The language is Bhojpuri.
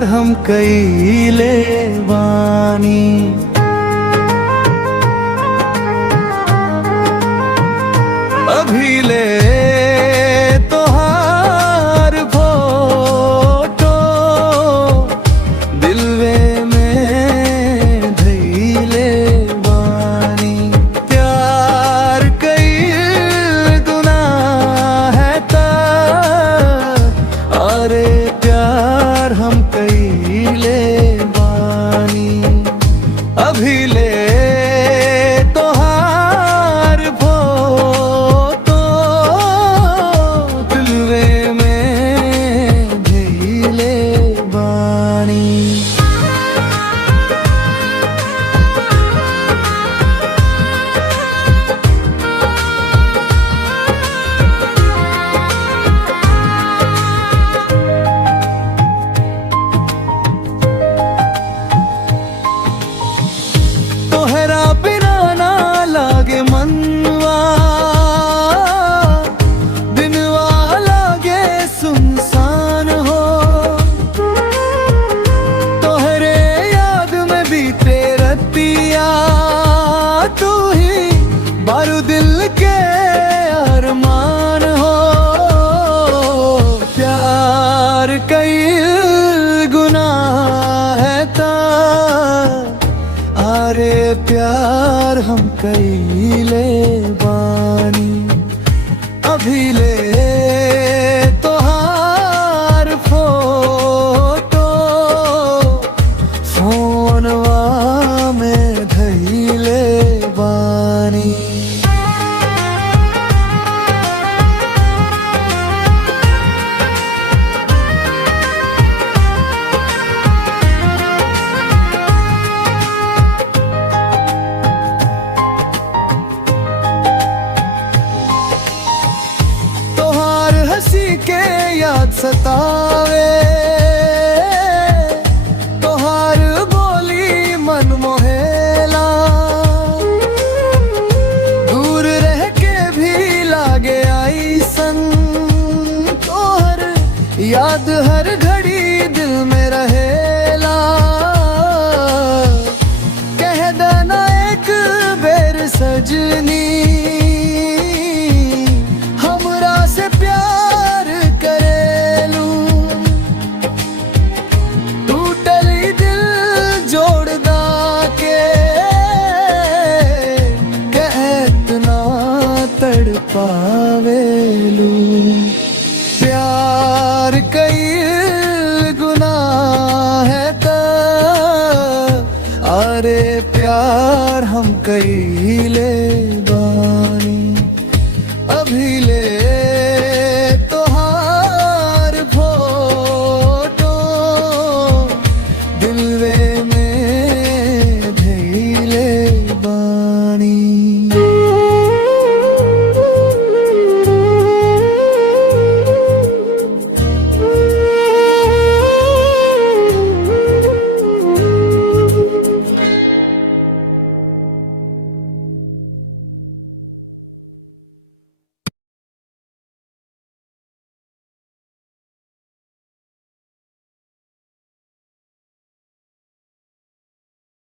प्यार हम कईले बानी। अभी ले तोहार फोटो दिलवे में धइले बानी। प्यार कई गुनाह है ता, अरे प्यार हम कईले बानी। अभी ले तोहरा बिना ना लागे मनवा, दिनवा लागे सुनसान हो। तोहरे याद में बीते रतिया, तू ही बारू दिल के अरमान हो। प्यार कई गुनाह है ता, अरे प्यार हम कईले बानी। अभी ले तोहार फोटो फोनवा में धइले बानी। हंसी के याद सतावे, तोहार बोली मन मोहेला। दूर रह के भी लागे ऐसन, तोहर याद हर घड़ी दिल में रहेला। कह देना एक बेर सजनी, पावेलू। प्यार कई गुनाह है ता, अरे प्यार हम कईले बानी। अभी ले